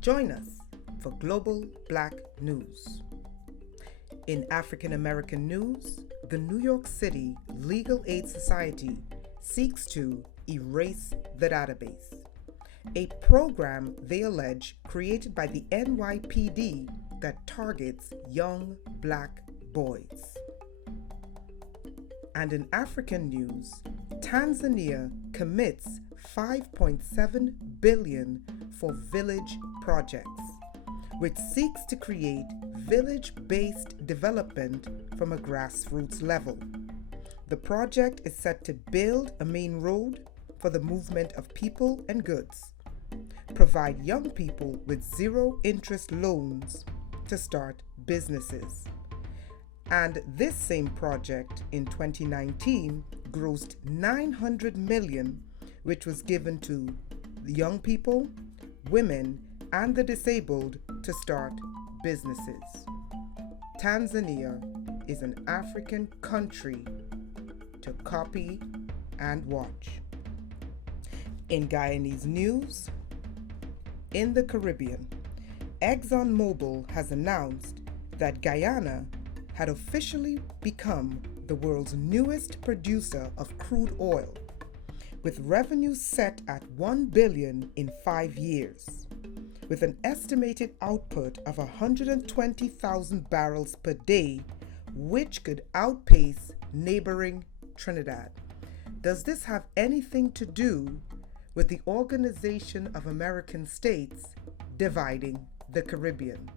Join us for Global Black News. In African American news, the New York City Legal Aid Society seeks to erase the database, a program they allege created by the NYPD that targets young black boys. And in African news, Tanzania commits $5.7 billion for village projects, which seeks to create village-based development from a grassroots level. The project is set to build a main road for the movement of people and goods, provide young people with zero-interest loans to start businesses. And this same project in 2019 grossed $900 million, which was given to the young people, women, and the disabled to start businesses. Tanzania is an African country to copy and watch. In Guyanese news, in the Caribbean, ExxonMobil has announced that Guyana had officially become the world's newest producer of crude oil, with revenues set at $1 billion in 5 years, with an estimated output of 120,000 barrels per day, which could outpace neighboring Trinidad. Does this have anything to do with the Organization of American States dividing the Caribbean?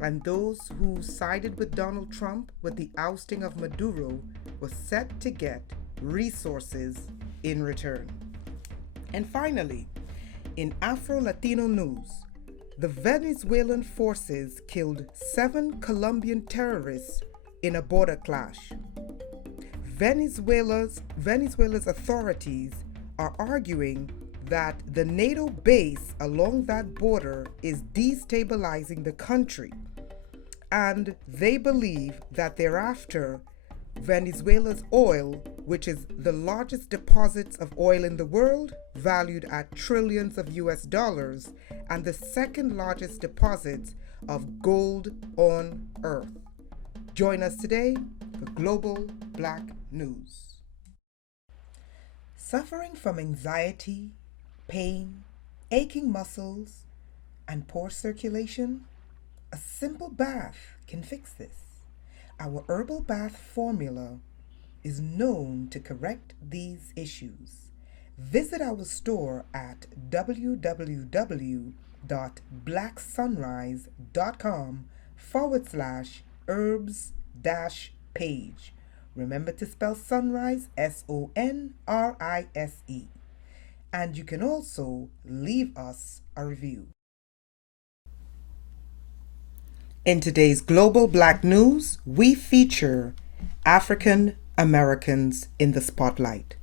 And those who sided with Donald Trump with the ousting of Maduro were set to get resources in return. And finally, in Afro-Latino news, the Venezuelan forces killed 7 Colombian terrorists in a border clash. Venezuela's authorities are arguing that the NATO base along that border is destabilizing the country, and they believe that thereafter Venezuela's oil, which is the largest deposits of oil in the world, valued at trillions of US dollars, and the second largest deposits of gold on earth. Join us today for Global Black News. Suffering from anxiety, pain, aching muscles, and poor circulation? A simple bath can fix this. Our herbal bath formula is known to correct these issues. Visit our store at www.blacksunrise.com/herbs-page. Remember to spell sunrise SONRISE. And you can also leave us a review. In today's Global Black News, we feature African Americans in the spotlight.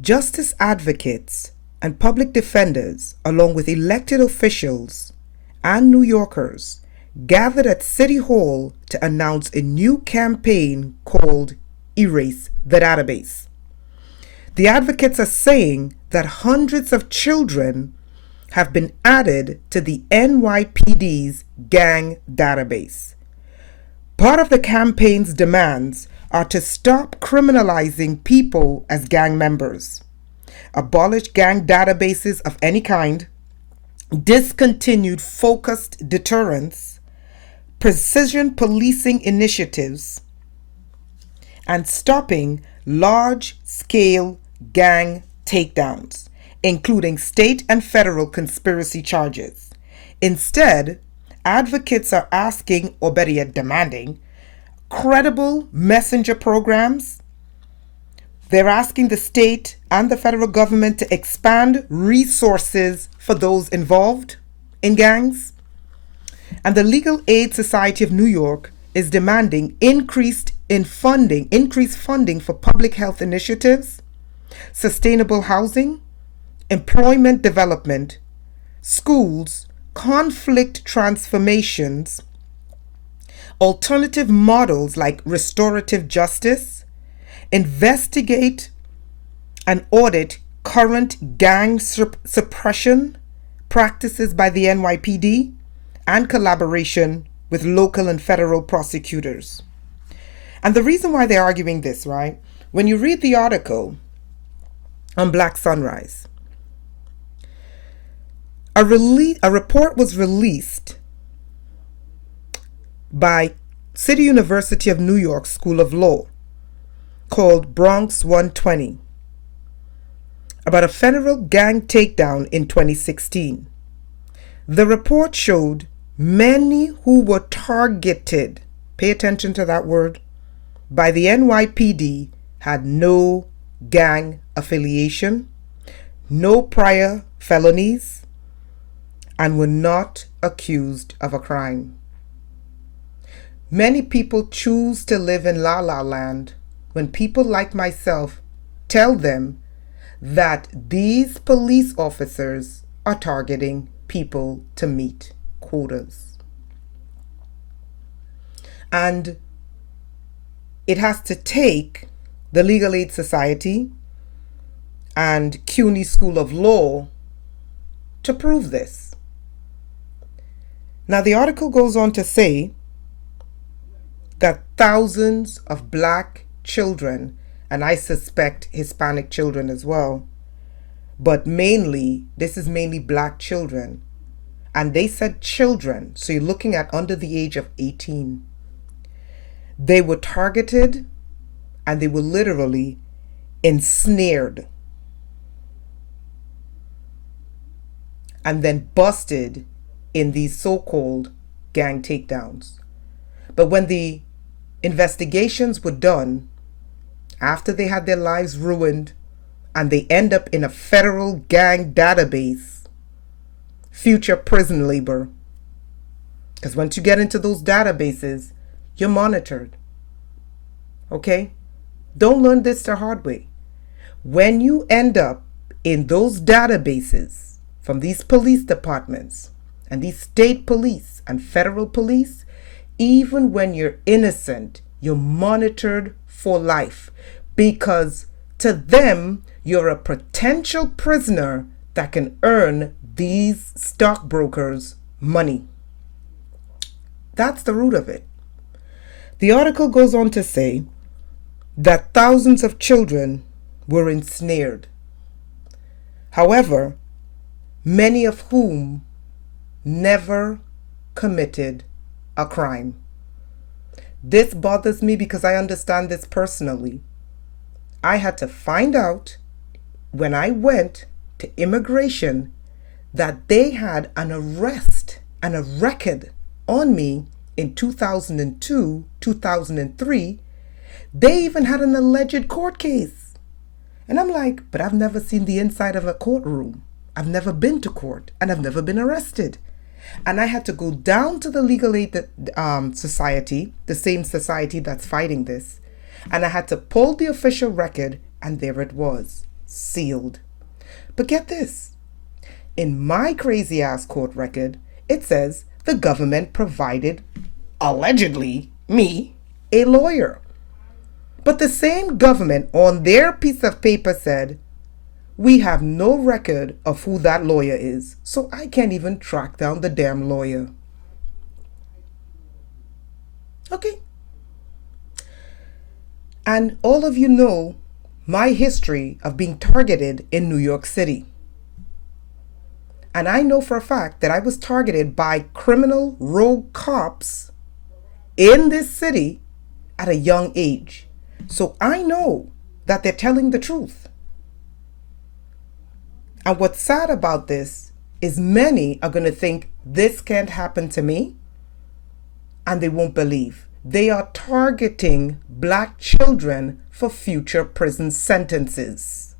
Justice advocates and public defenders, along with elected officials and New Yorkers, gathered at City Hall to announce a new campaign called Erase the Database. The advocates are saying that hundreds of children have been added to the NYPD's gang database. Part of the campaign's demands are to stop criminalizing people as gang members, abolish gang databases of any kind, discontinued focused deterrence, precision policing initiatives, and stopping large-scale gang takedowns, including state and federal conspiracy charges. Instead, advocates are asking, or better yet demanding, credible messenger programs. They're asking the state and the federal government to expand resources for those involved in gangs. And the Legal Aid Society of New York is demanding increased funding for public health initiatives, sustainable housing, employment development, schools, conflict transformations, alternative models like restorative justice, investigate and audit current gang suppression practices by the NYPD, and collaboration with local and federal prosecutors. And the reason why they're arguing this, right? When you read the article on Black Sunrise, a report was released by City University of New York School of Law called Bronx 120 about a federal gang takedown in 2016. The report showed many who were targeted, pay attention to that word, by the NYPD had no gang affiliation, no prior felonies, and were not accused of a crime. Many people choose to live in La La Land when people like myself tell them that these police officers are targeting people to meet quotas. And it has to take the Legal Aid Society and CUNY School of Law to prove this. Now, the article goes on to say that thousands of Black children, and I suspect Hispanic children as well, but this is mainly Black children. And they said children, so you're looking at under the age of 18. They were targeted and they were literally ensnared and then busted in these so-called gang takedowns. But when the investigations were done, after they had their lives ruined and they end up in a federal gang database, future prison labor, because once you get into those databases, you're monitored. Okay? Don't learn this the hard way. When you end up in those databases from these police departments and these state police and federal police, even when you're innocent, you're monitored for life, because to them, you're a potential prisoner that can earn these stockbrokers money. That's the root of it. The article goes on to say that thousands of children were ensnared. However, many of whom never committed a crime. This bothers me because I understand this personally. I had to find out when I went to immigration that they had an arrest and a record on me in 2002, 2003. They even had an alleged court case. And I'm like, but I've never seen the inside of a courtroom. I've never been to court and I've never been arrested. And I had to go down to the Legal Aid Society, the same society that's fighting this. And I had to pull the official record, and there it was, sealed. But get this. In my crazy ass court record, it says the government provided, allegedly, me, a lawyer. But the same government on their piece of paper said, we have no record of who that lawyer is, so I can't even track down the damn lawyer. Okay. And all of you know my history of being targeted in New York City. And I know for a fact that I was targeted by criminal rogue cops in this city at a young age. So I know that they're telling the truth. And what's sad about this is many are going to think this can't happen to me, and they won't believe. They are targeting Black children for future prison sentences.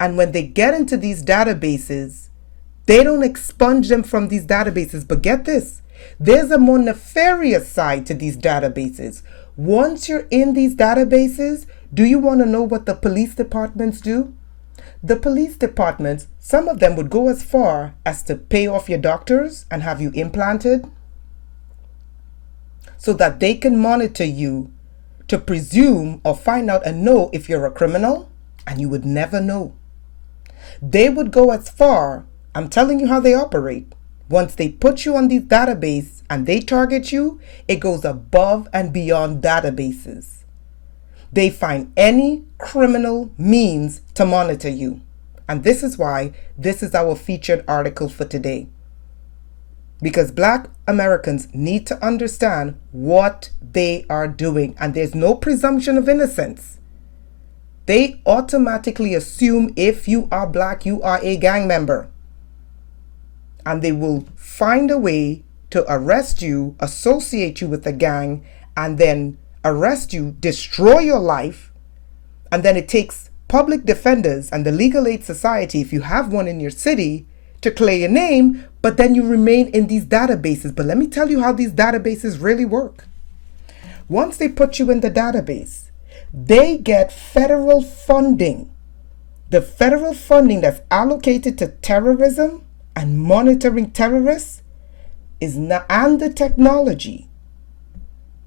And when they get into these databases, they don't expunge them from these databases. But get this, there's a more nefarious side to these databases. Once you're in these databases, do you want to know what the police departments do? The police departments, some of them would go as far as to pay off your doctors and have you implanted so that they can monitor you to presume or find out and know if you're a criminal, and you would never know. They would go as far, I'm telling you how they operate. Once they put you on these databases and they target you, it goes above and beyond databases. They find any criminal means to monitor you. And this is why this is our featured article for today. Because Black Americans need to understand what they are doing, and there's no presumption of innocence. They automatically assume if you are Black, you are a gang member. And they will find a way to arrest you, associate you with the gang, and then arrest you, destroy your life. And then it takes public defenders and the Legal Aid Society, if you have one in your city, to clear your name, but then you remain in these databases. But let me tell you how these databases really work. Once they put you in the database, they get federal funding. The federal funding that's allocated to terrorism and monitoring terrorists is not, and the technology,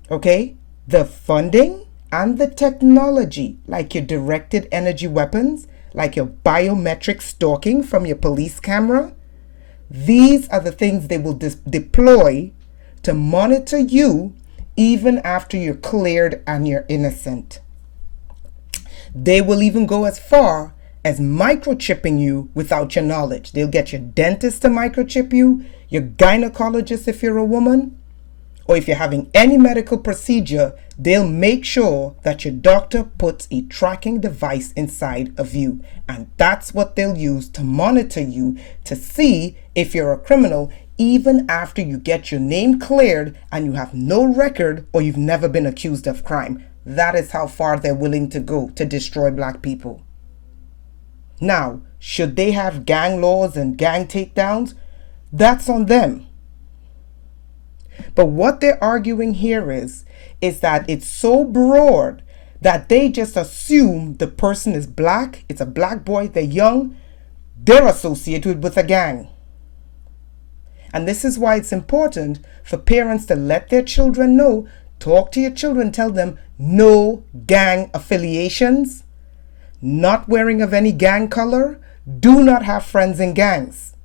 okay? The funding and the technology, like your directed energy weapons, like your biometric stalking from your police camera, these are the things they will deploy to monitor you even after you're cleared and you're innocent. They will even go as far as microchipping you without your knowledge. They'll get your dentist to microchip you, your gynecologist if you're a woman, or if you're having any medical procedure, they'll make sure that your doctor puts a tracking device inside of you. And that's what they'll use to monitor you to see if you're a criminal, even after you get your name cleared and you have no record or you've never been accused of crime. That is how far they're willing to go to destroy Black people. Now, should they have gang laws and gang takedowns? That's on them. But what they're arguing here is that it's so broad that they just assume the person is Black, it's a Black boy, they're young, they're associated with a gang. And this is why it's important for parents to let their children know, talk to your children, tell them no gang affiliations, not wearing of any gang color, do not have friends in gangs.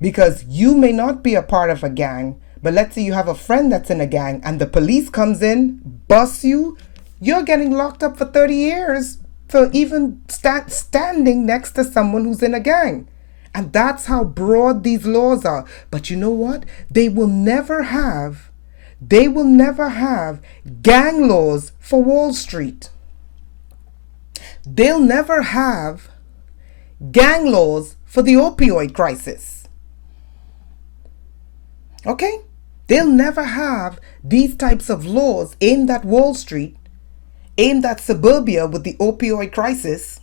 Because you may not be a part of a gang, but let's say you have a friend that's in a gang and the police comes in, busts you, you're getting locked up for 30 years for even standing next to someone who's in a gang. And that's how broad these laws are. But you know what? They will never have gang laws for Wall Street. They'll never have gang laws for the opioid crisis. Okay? They'll never have these types of laws aimed at Wall Street, aimed at suburbia with the opioid crisis.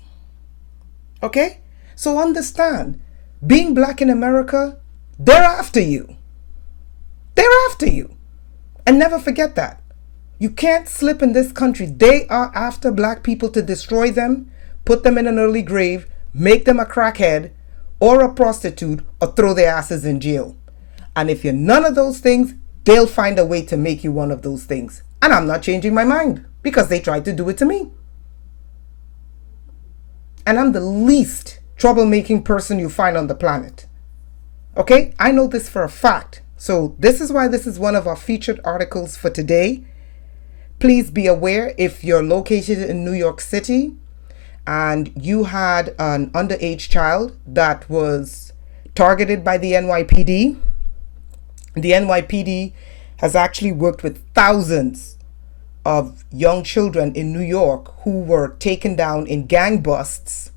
Okay? So understand, being Black in America, they're after you. They're after you. And never forget that. You can't slip in this country. They are after Black people to destroy them, put them in an early grave, make them a crackhead or a prostitute, or throw their asses in jail. And if you're none of those things, they'll find a way to make you one of those things. And I'm not changing my mind because they tried to do it to me. And I'm the least troublemaking person you find on the planet. Okay? I know this for a fact. So this is why this is one of our featured articles for today. Please be aware, if you're located in New York City and you had an underage child that was targeted by the NYPD, the NYPD has actually worked with thousands of young children in New York who were taken down in gang busts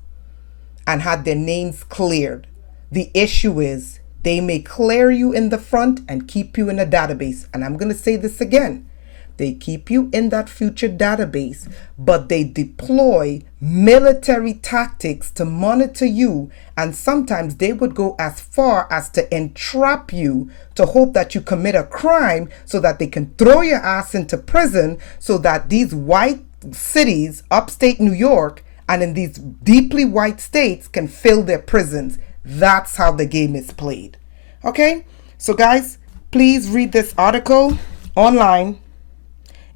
and had their names cleared. The issue is they may clear you in the front and keep you in a database. And I'm going to say this again. They keep you in that future database, but they deploy military tactics to monitor you. And sometimes they would go as far as to entrap you to hope that you commit a crime so that they can throw your ass into prison, so that these white cities, upstate New York, and in these deeply white states can fill their prisons. That's how the game is played. Okay? So guys, please read this article online.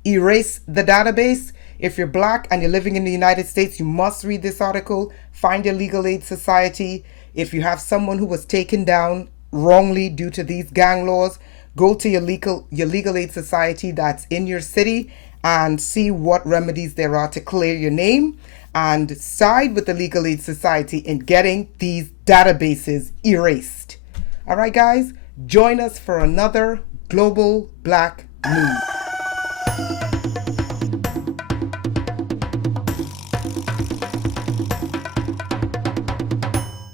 Erase the database. If you're black and you're living in the United States, you must read this article. Find your legal aid society. If you have someone who was taken down wrongly due to these gang laws, go to your legal aid society that's in your city and see what remedies there are to clear your name, and side with the legal aid society in getting these databases erased. All right, guys, join us for another Global Black News.